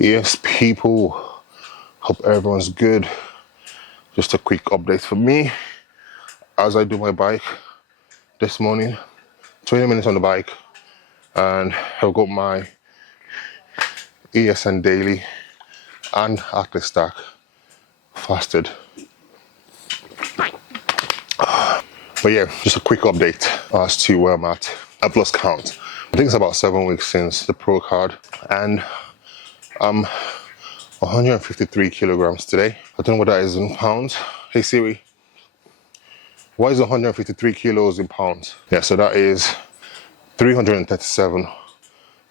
Yes, people, hope everyone's good. Just a quick update for me as I do my bike this morning. 20 minutes on the bike, and I've got my ESN daily and Atlas stack fasted. But yeah, just a quick update as to where I'm at. I've lost count. I think it's about 7 weeks since the pro card, and I'm 153 kilograms today. I don't know what that is in pounds. Hey Siri, what is 153 kilos in pounds? Yeah, so that is 337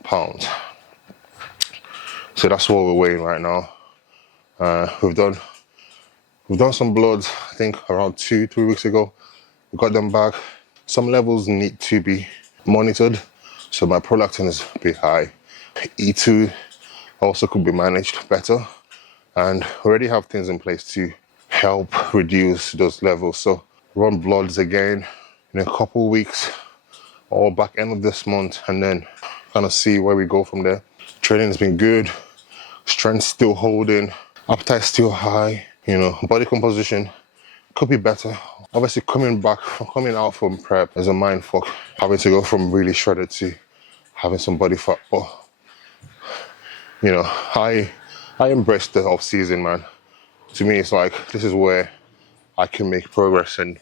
pounds. So that's what we're weighing right now. We've done some bloods, I think around 2-3 weeks ago. We got them back. Some levels need to be monitored. So my prolactin is a bit high. E2 also could be managed better. And we already have things in place to help reduce those levels. So run bloods again in a couple weeks or back end of this month, and then kind of see where we go from there. Training has been good. Strength still holding. Appetite still high. Body composition could be better. Obviously, coming out from prep is a mind fuck. Having to go from really shredded to having some body fat. But I embrace the off season, man. To me, it's like this is where I can make progress and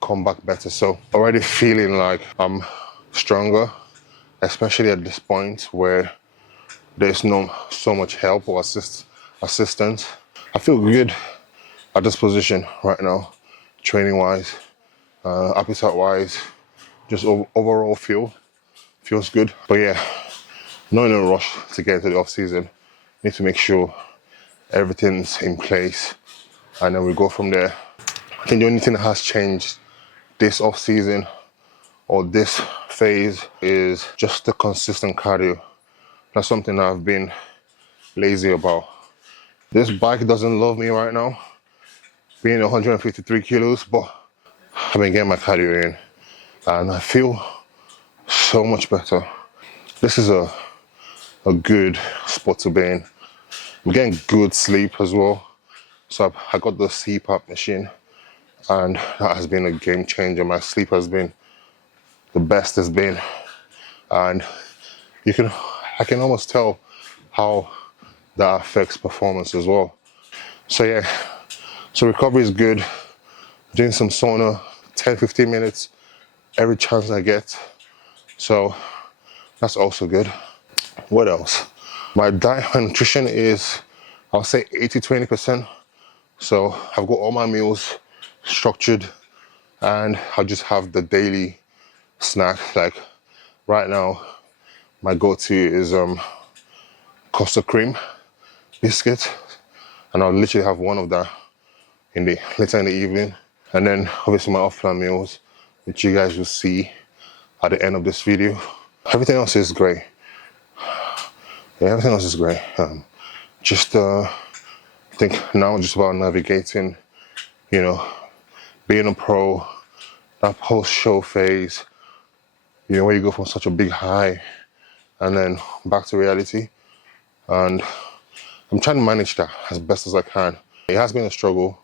come back better. So already feeling like I'm stronger, especially at this point where there's no so much help or assistance. I feel good at this position right now, training wise, appetite wise, just overall feels good. But yeah, not in a rush to get into the off season. Need to make sure everything's in place, and then we go from there. I think the only thing that has changed this off season or this phase is just the consistent cardio. That's something that I've been lazy about. This bike doesn't love me right now, being 153 kilos, but I've been getting my cardio in and I feel so much better. This is a good spot to be in. I'm getting good sleep as well. So I got the CPAP machine, and that has been a game changer. My sleep has been the best it's been, and I can almost tell how that affects performance as well. So yeah, so recovery is good. Doing some sauna, 10-15 minutes every chance I get. So that's also good. What else? My diet and nutrition is, I'll say 80-20%. So I've got all my meals structured, and I just have the daily snack. Like right now, my go-to is custard cream biscuit, and I'll literally have one of that later in the evening. And then obviously my off-plan meals, which you guys will see at the end of this video. Everything else is great. Yeah, everything else is great. I think now just about navigating, being a pro, that post-show phase, where you go from such a big high and then back to reality. And I'm trying to manage that as best as I can. It has been a struggle,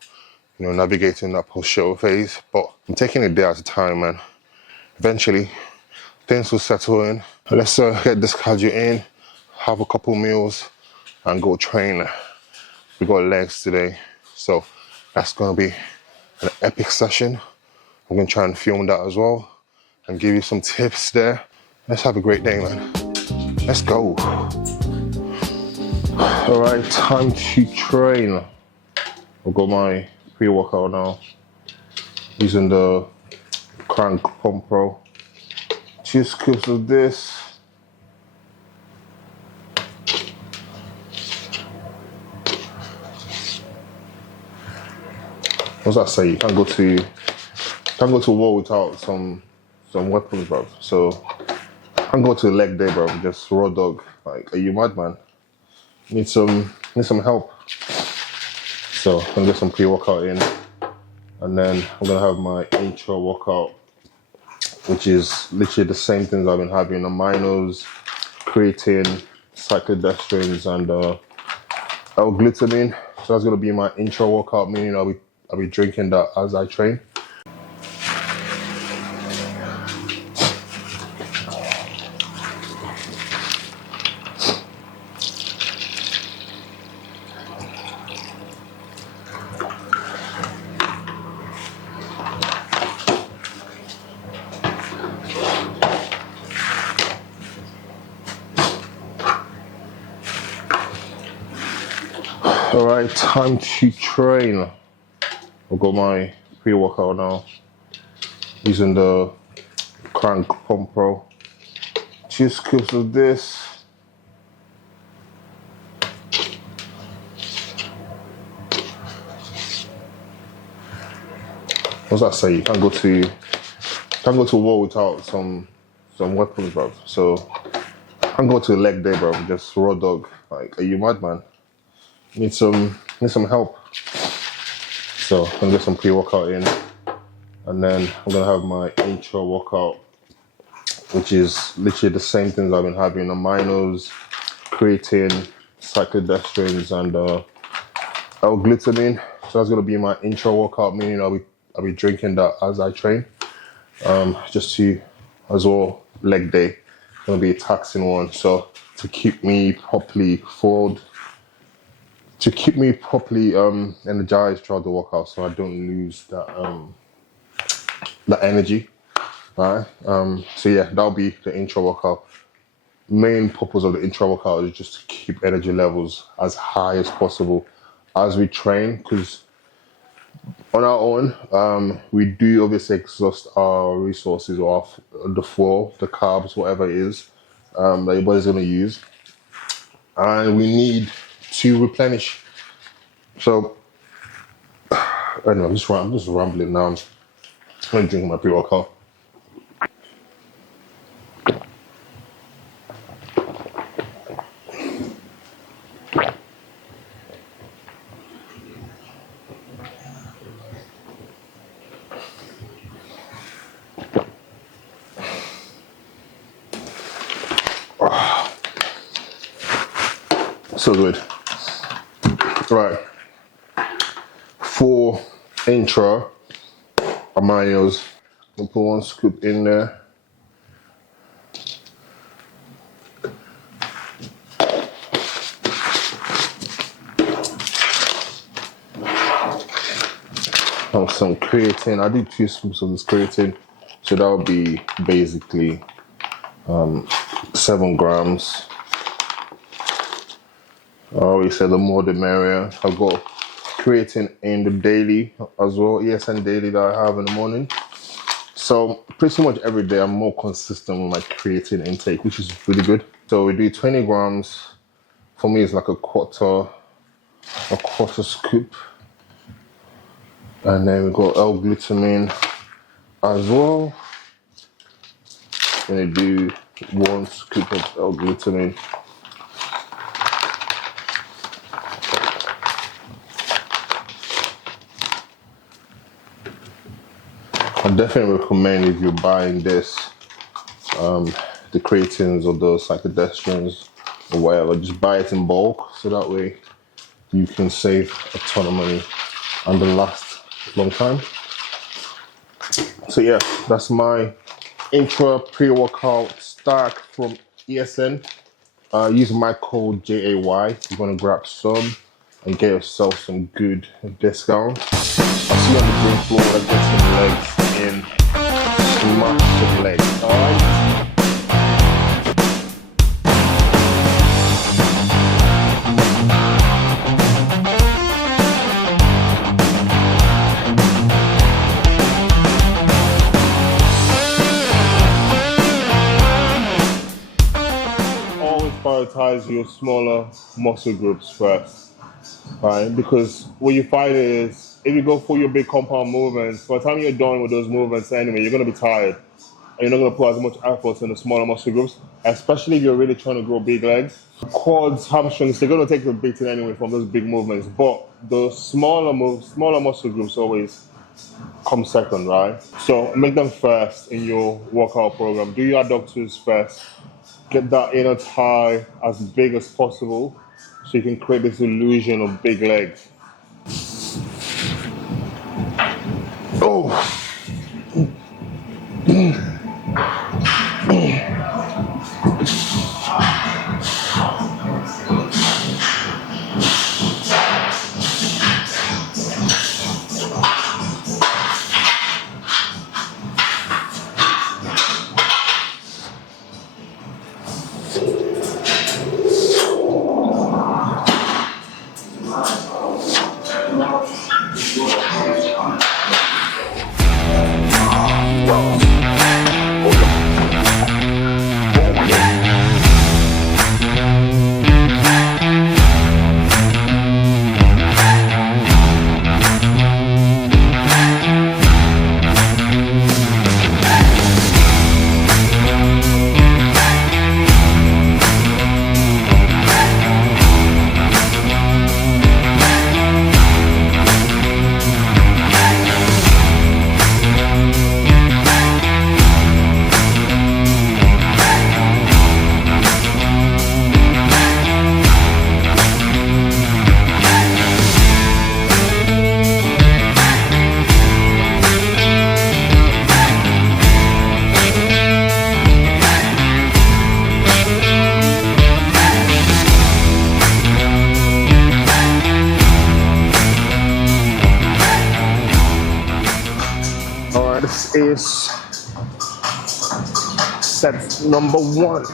navigating that post-show phase, but I'm taking it day at a time, man. Eventually, things will settle in. Let's get this cardio in, have a couple meals, and go train. We got legs today, so that's gonna be an epic session. I'm gonna try and film that as well and give you some tips there. Let's have a great day, man. Let's go. All right, time to train. I've got my pre-workout now, using the Crank Pump Pro. 2 scoops of this. What's that say? You can't go to war without some weapons, bro. So I can't go to leg day, bro. Just raw dog. Like, are you mad, man? Need some help. So I'm gonna get some pre-workout in, and then I'm gonna have my intro workout, which is literally the same things I've been having: aminos, creatine, cyclodestrins, and L-glutamine. So that's gonna be my intro workout, meaning I'll be drinking that as I train. All right, time to train. I've got my pre-workout now, using the Crank Pump Pro. 2 scoops of this. What's that say? You can't go to war without some weapons, bro. So I can't go to a leg day, bro. Just raw dog. Like, are you mad, man? Need some help. So I'm gonna get some pre-workout in, and then I'm gonna have my intro workout, which is literally the same things I've been having: aminos, creatine, cyclodestrins, and L-glutamine. So that's gonna be my intro workout, meaning I'll be drinking that as I train. Just to, as well, leg day, gonna be a taxing one. So to keep me properly forward, to keep me properly energized throughout the workout, so I don't lose that energy, right? So yeah, that'll be the intro workout. Main purpose of the intro workout is just to keep energy levels as high as possible as we train, because on our own, we do obviously exhaust our resources off the fuel, the carbs, whatever it is that your body's gonna use, and we need to replenish. So I don't know, I'm just rambling now. I'm gonna drink my pre-workout. So good. Right. 4 intro aminos. I'll put 1 scoop in there. And some creatine. I do 2 scoops of this creatine, so that would be basically 7 grams. I always say the more the merrier. I've got creatine in the daily as well, ESN daily, that I have in the morning. So pretty much every day I'm more consistent with my creatine intake, which is really good. So we do 20 grams. For me, it's like a quarter scoop. And then we got L-glutamine as well. Gonna do 1 scoop of L-glutamine. I definitely recommend, if you're buying this, the creatines or the cyclodestrins or whatever, just buy it in bulk, so that way you can save a ton of money and they'll last a long time. So yeah, that's my intra pre-workout stack from ESN. Use my code JAY. You're gonna grab some and get yourself some good discount. I'll see you on the gym floor. Let's get some legs in. Smash some legs, alright? Always prioritize your smaller muscle groups first, right? Because what you find is, if you go for your big compound movements, by the time you're done with those movements anyway, you're going to be tired. And you're not going to put as much effort in the smaller muscle groups, especially if you're really trying to grow big legs. Quads, hamstrings, they're going to take the beating anyway from those big movements. But the smaller muscle groups always come second, right? So make them first in your workout program. Do your adductors first. Get that inner thigh as big as possible so you can create this illusion of big legs. Oh, all right, this is set number 1.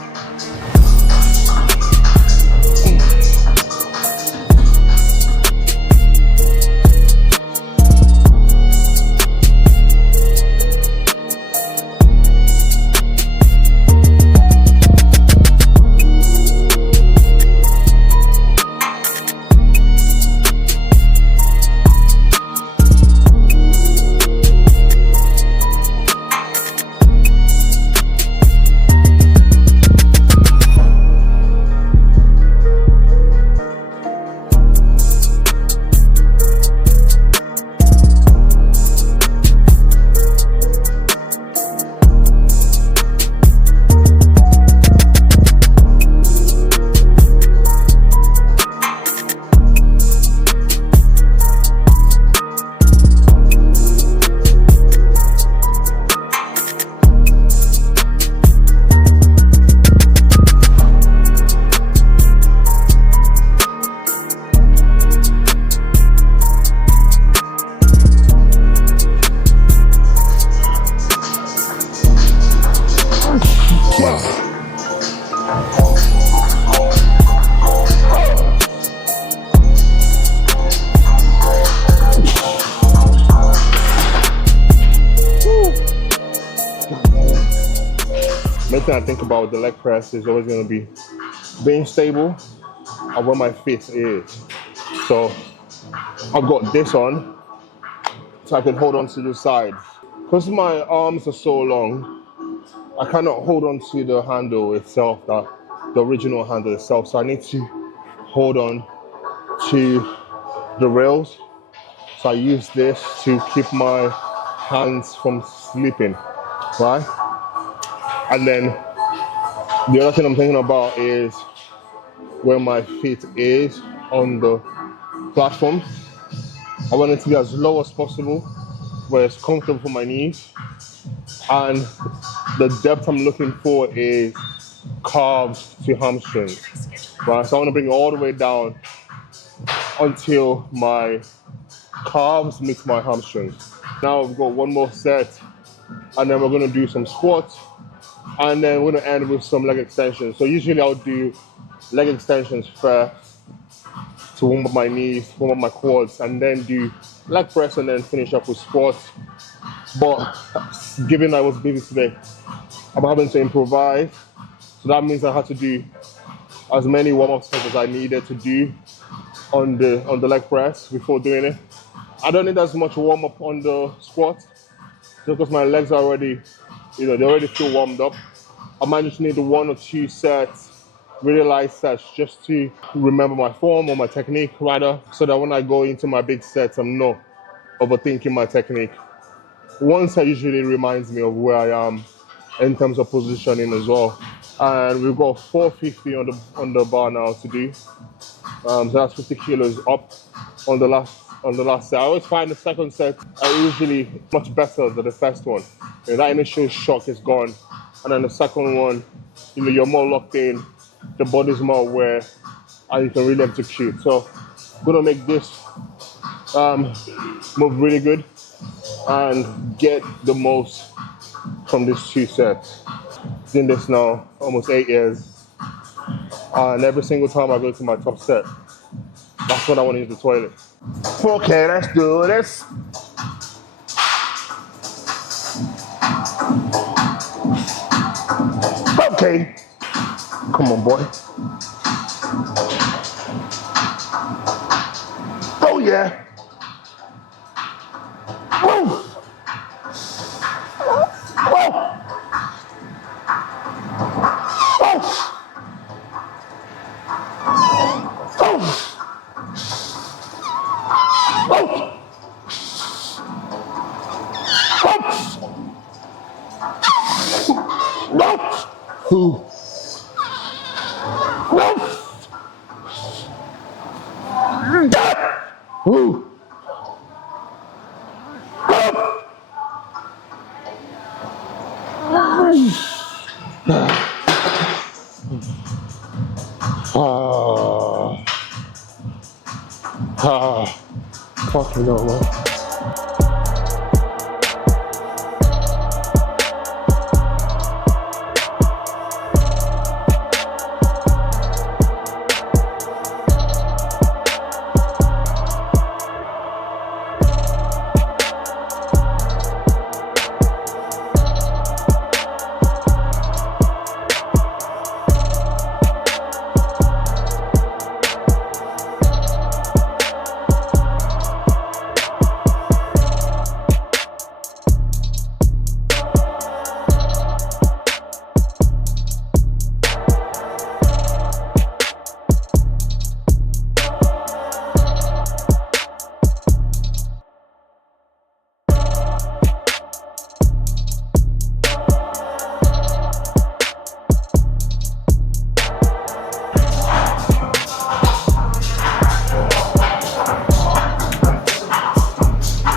Main thing I think about the leg press is always going to be being stable and where my feet is. So I've got this on so I can hold on to the side. Because my arms are so long, I cannot hold on to the handle itself, the original handle itself. So I need to hold on to the rails. So I use this to keep my hands from slipping, right? And then the other thing I'm thinking about is where my feet is on the platform. I want it to be as low as possible, where it's comfortable for my knees. And the depth I'm looking for is calves to hamstrings, right? So I want to bring it all the way down until my calves meet my hamstrings. Now we've got one more set, and then we're going to do some squats, and then we're going to end with some leg extensions. So usually I'll do leg extensions first to warm up my knees, warm up my quads, and then do leg press and then finish up with squats. But given I was busy today, I'm having to improvise. So that means I had to do as many warm-up sets as I needed to do on the leg press before doing it. I don't need as much warm-up on the squat just because my legs are already, they already feel warmed up. I might just need 1 or 2 sets, really light sets, just to remember my form or my technique rather, so that when I go into my big sets, I'm not overthinking my technique. One set usually reminds me of where I am in terms of positioning as well. And we've got 450 on the bar now to do. So that's 50 kilos up on the last set. I always find the second set are usually much better than the first one. That initial shock is gone, and then the second one, you're more locked in, the body's more aware, and you can really execute. So, I'm gonna make this move really good and get the most from these two sets. Doing this now almost 8 years, and every single time I go to my top set, that's when I want to use the toilet. Okay, let's do this. Okay, come on, boy. Oh yeah. Woo. Ooh. Ooh. Fuck me no, man.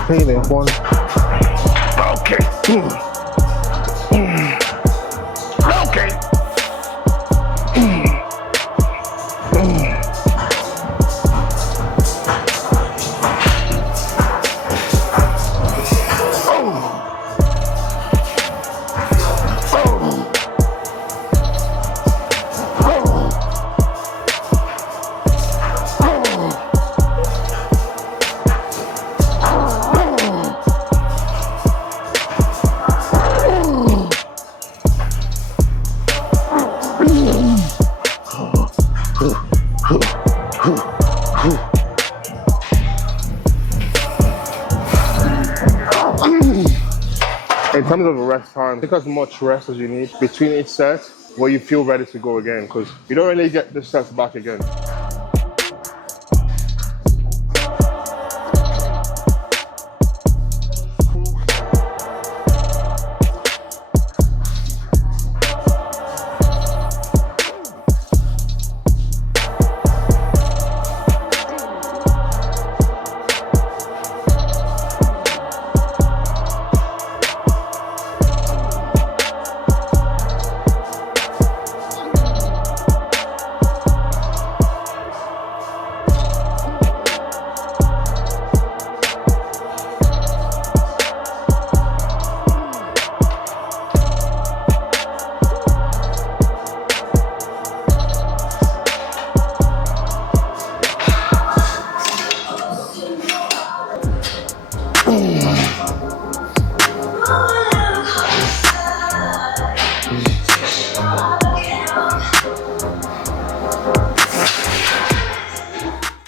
Feeling one. Okay. Okay. In terms of rest time, take as much rest as you need between each set where you feel ready to go again, because you don't really get the sets back again.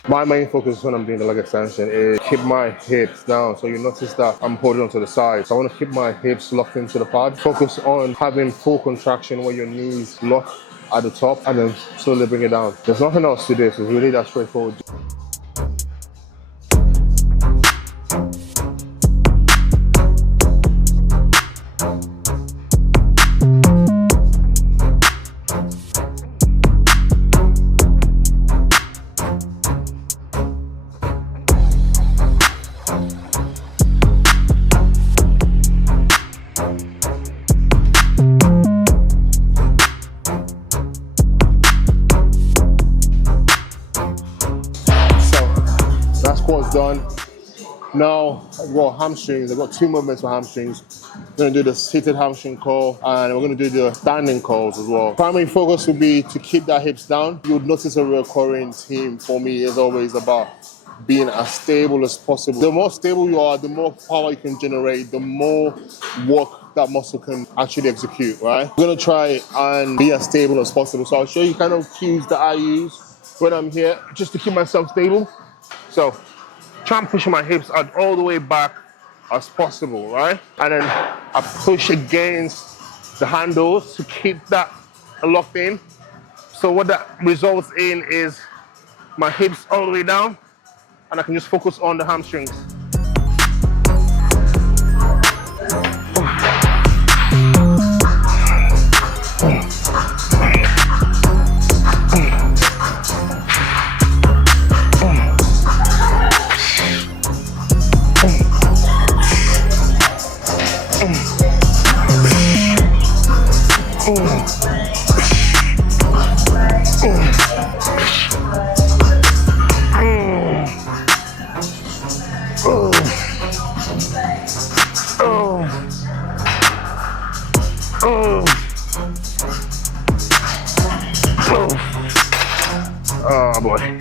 My main focus when I'm doing the leg extension is keep my hips down. So you notice that I'm holding on to the side. So I want to keep my hips locked into the pad. Focus on having full contraction where your knees lock at the top and then slowly bring it down. There's nothing else to this. It's really that straightforward. hips done. Now I've got hamstrings. I've got 2 movements for hamstrings. We're gonna do the seated hamstring curl and we're gonna do the standing curls as well. Primary focus will be to keep that hips down. You would notice a recurring theme for me is always about being as stable as possible. The more stable you are, the more power you can generate, the more work that muscle can actually execute, right? I'm gonna try and be as stable as possible. So I'll show you kind of cues that I use when I'm here just to keep myself stable. So try and push my hips out all the way back as possible, right? And then I push against the handles to keep that locked in. So what that results in is my hips all the way down and I can just focus on the hamstrings. Oh boy.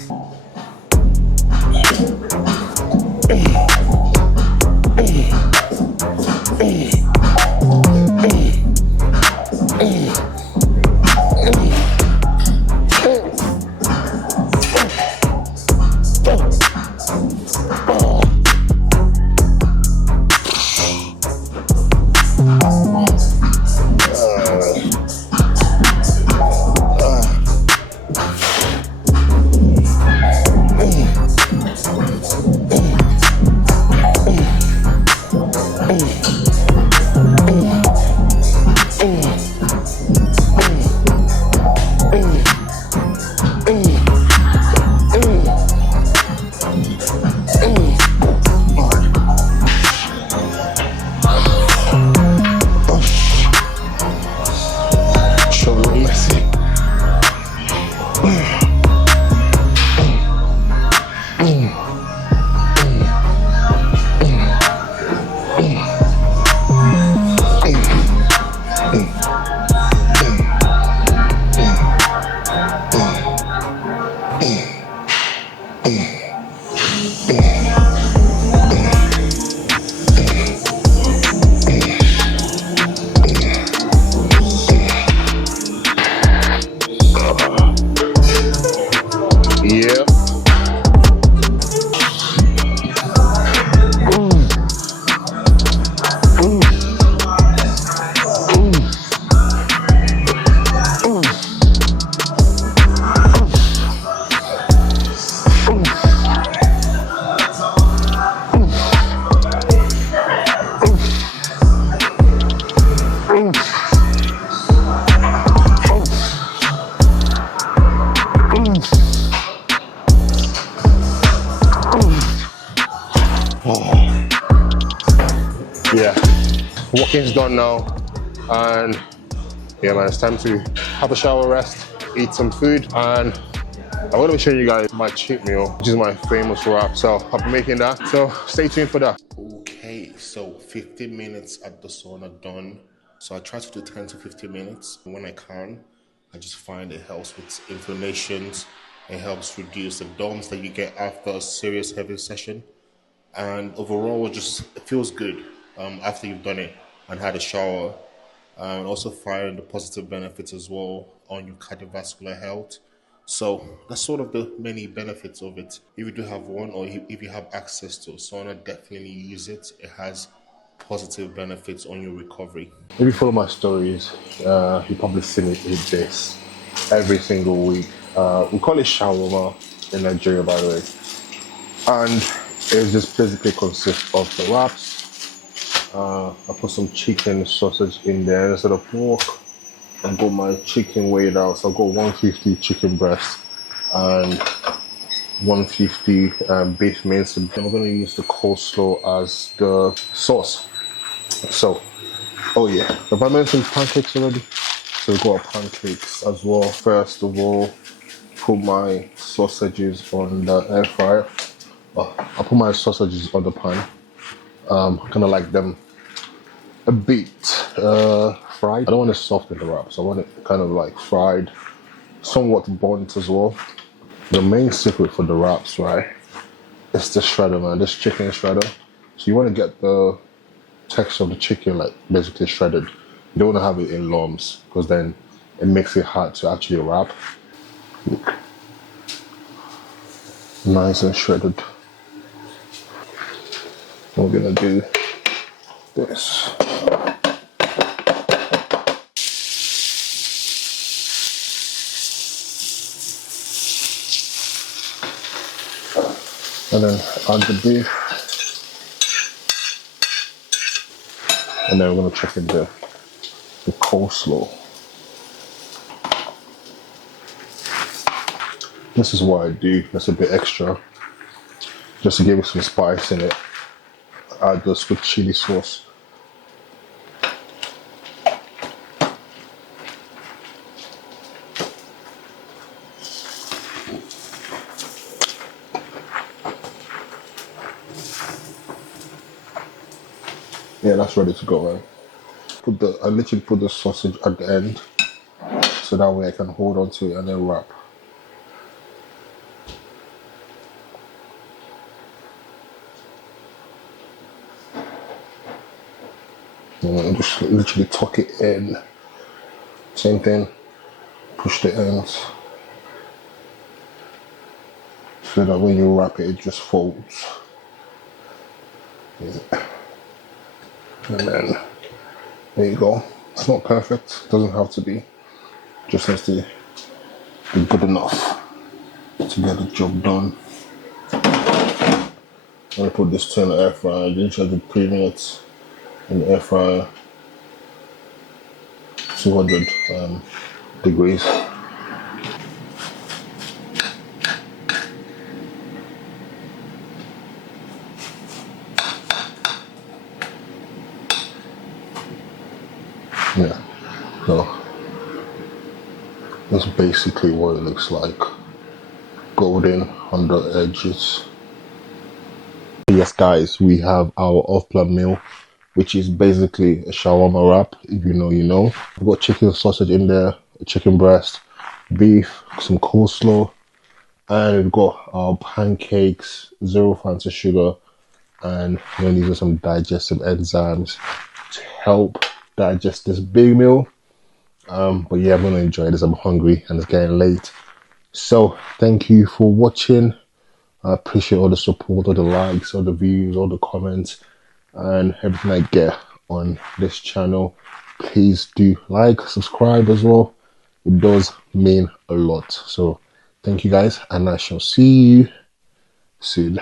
Yeah, walking's done now, and yeah man, it's time to have a shower, rest, eat some food, and I'm going to be showing you guys my cheat meal, which is my famous wrap. So I'll be making that, so stay tuned for that. Okay, so 15 minutes at the sauna done. So I try to do 10 to 15 minutes when I can. I just find it helps with inflammations, it helps reduce the DOMS that you get after a serious heavy session, and overall it feels good after you've done it and had a shower, and also find the positive benefits as well on your cardiovascular health. So that's sort of the many benefits of it. If you do have one, or if you have access to a sauna, definitely use it. It has positive benefits on your recovery. If you follow my stories, you probably seen it with this every single week. We call it shawarma in Nigeria, by the way. And it just basically consists of the wraps. I put some chicken sausage in there instead of pork. I got my chicken weighed out, so I've got 150 chicken breast and 150 beef mince. And we're going to use the coleslaw as the sauce. So, oh yeah, have I mentioned pancakes already? So we've got pancakes as well. First of all, put my sausages on the air fryer. I'll put my sausages on the pan. I kind of like them a bit fried. I don't want it soft in the wraps. I want it kind of like fried, somewhat burnt as well. The main secret for the wraps, right, is the shredder, man. This chicken shredder. So you want to get the texture of the chicken like basically shredded. You don't want to have it in lumps because then it makes it hard to actually wrap. Nice and shredded. We're gonna do this. And then add the beef. And then we're gonna chuck in the coleslaw. This is what I do, that's a bit extra. Just to give it some spice in it. Add the sweet chili sauce. Yeah, that's ready to go, man. I literally put the sausage at the end, so that way I can hold on to it and then wrap. And just literally tuck it in. Same thing, push the ends. So that when you wrap it, it just folds. Yeah. And then, there you go. It's not perfect, it doesn't have to be. Just needs to be good enough to get the job done. I'm gonna put this to an air fryer. I didn't charge it 3 minutes in the air fryer. 200 degrees. Yeah, so that's basically what it looks like. Golden on the edges. Yes guys, we have our off-plan meal, which is basically a shawarma wrap. If you know, you know. We've got chicken sausage in there, a chicken breast, beef, some coleslaw, and we've got our pancakes, zero fancy sugar, and we're using some digestive enzymes to help digest this big meal. But yeah, I'm gonna enjoy this. I'm hungry and it's getting late. So thank you for watching. I appreciate all the support, all the likes, all the views, all the comments, and everything I get on this channel. Please do like, subscribe as well. It does mean a lot. So thank you guys, and I shall see you soon.